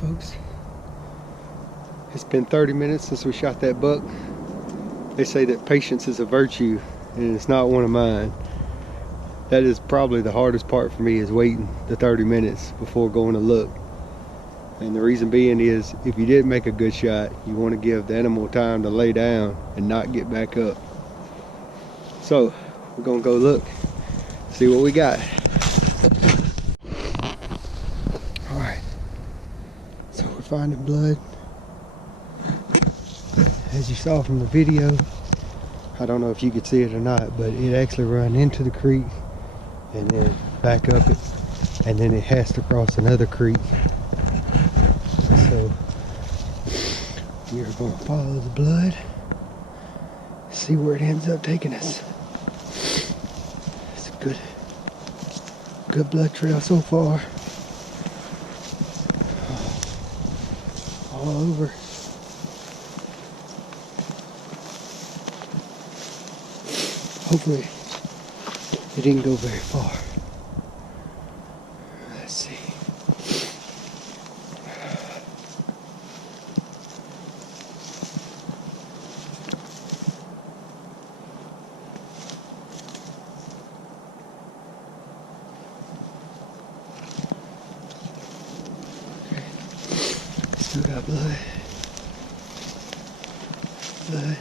folks. It's been 30 minutes since we shot that buck. They say that patience is a virtue, and it's not one of mine. That is probably the hardest part for me, is waiting the 30 minutes before going to look. And the reason being is, if you did make a good shot, you want to give the animal time to lay down and not get back up. So we're gonna go look, see what we got. All right, so we're finding blood. As you saw from the video, I don't know if you could see it or not, but it actually ran into the creek and then back up it, and then it has to cross another creek. So we are going to follow the blood, see where it ends up taking us. It's a good blood trail so far. All over. Hopefully it didn't go very far. Let's see. Okay. Still got blood. Blood.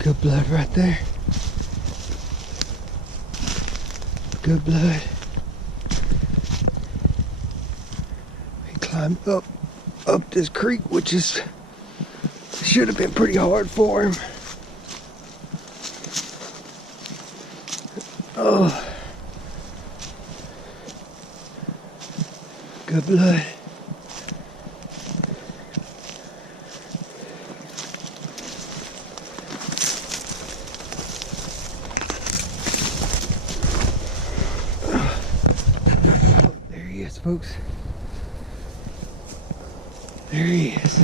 Good blood right there. Good blood. He climbed up this creek, which should have been pretty hard for him. Oh, good blood. Folks, there he is.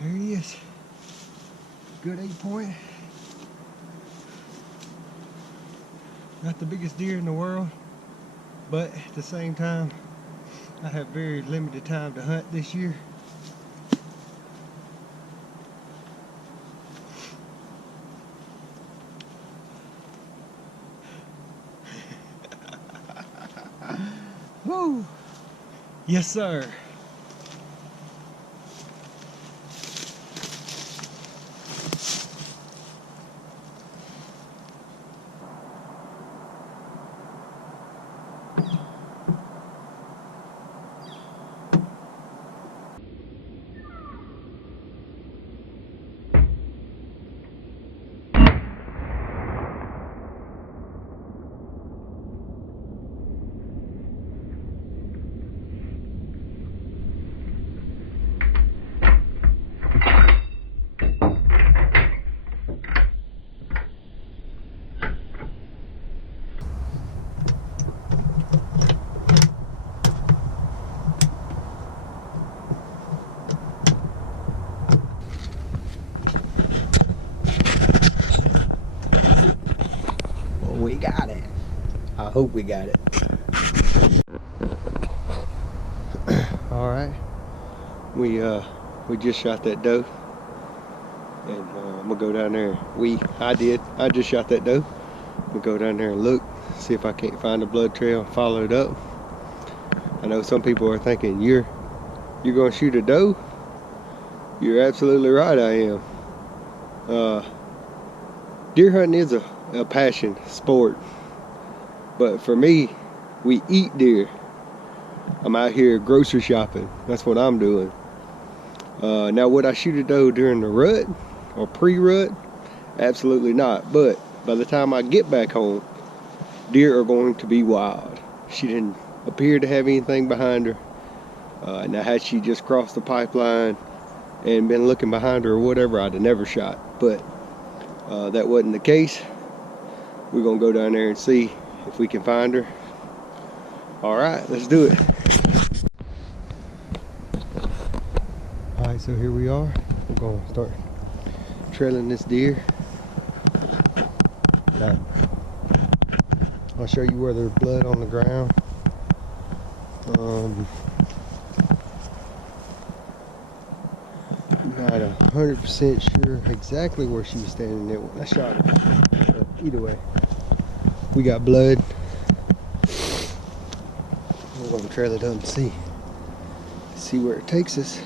There he is. Good 8-point. Not the biggest deer in the world, but at the same time, I have very limited time to hunt this year. Woo! Yes, sir. hope we got it. All right, we just shot that doe, and I'm gonna go down there. I just shot that doe. I'm gonna go down there and look, see if I can't find a blood trail, follow it up. I know some people are thinking, you're gonna shoot a doe? You're absolutely right, I am. Deer hunting is a passion sport, but for me, we eat deer. I'm out here grocery shopping. That's what I'm doing. Now, would I shoot a doe during the rut or pre-rut? Absolutely not. But by the time I get back home, deer are going to be wild. She didn't appear to have anything behind her. Now, had she just crossed the pipeline and been looking behind her or whatever, I'd have never shot. But that wasn't the case. We're gonna go down there and see if we can find her. All right, let's do it. All right, so here we are. We're gonna start trailing this deer. Now, I'll show you where there's blood on the ground. Not 100% sure exactly where she was standing there when I shot her. But either way, we got blood. We're gonna trail it up and see where it takes us.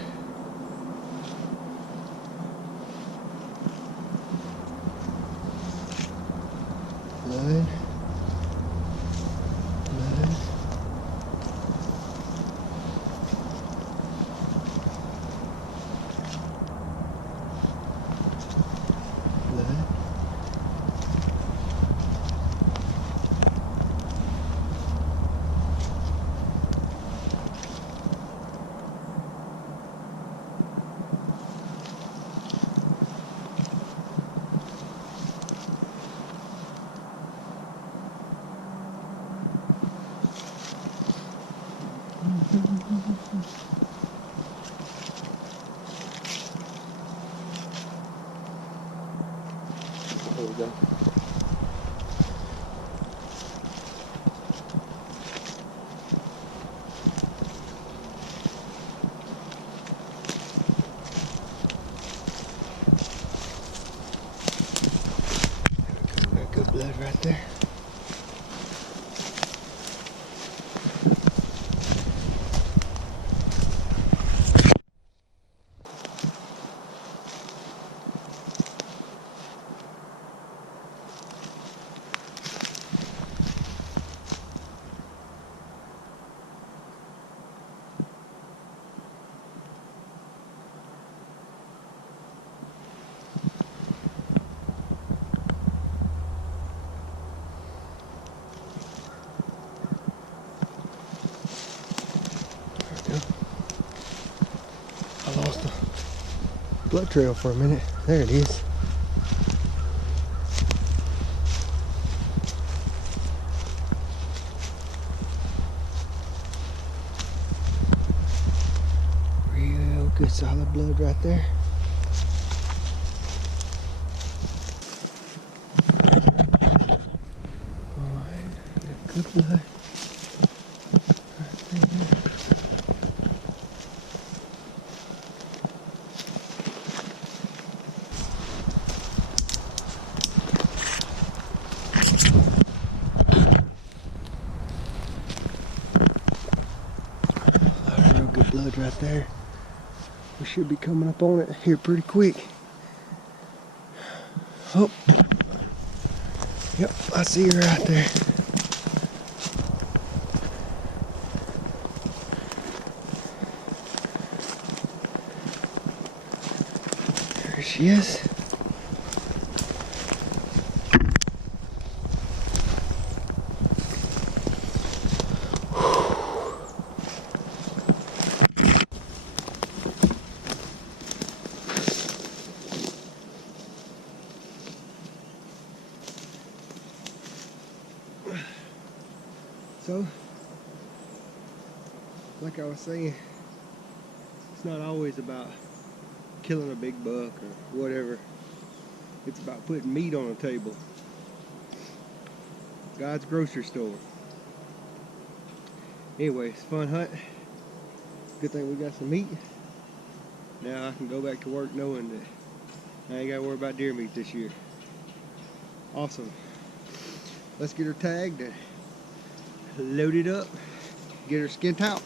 Blood. Blood. Blood. There we go. Got good blood right there. I lost the blood trail for a minute. There it is. Real good solid blood right there. Alright, got good blood. Good blood right there. We should be coming up on it here pretty quick. Oh, yep, I see her right there. There she is. So, like I was saying, it's not always about killing a big buck or whatever. It's about putting meat on the table. God's grocery store. Anyway, it's a fun hunt. Good thing we got some meat. Now I can go back to work knowing that I ain't got to worry about deer meat this year. Awesome. Let's get her tagged and loaded up. Get her skinned out.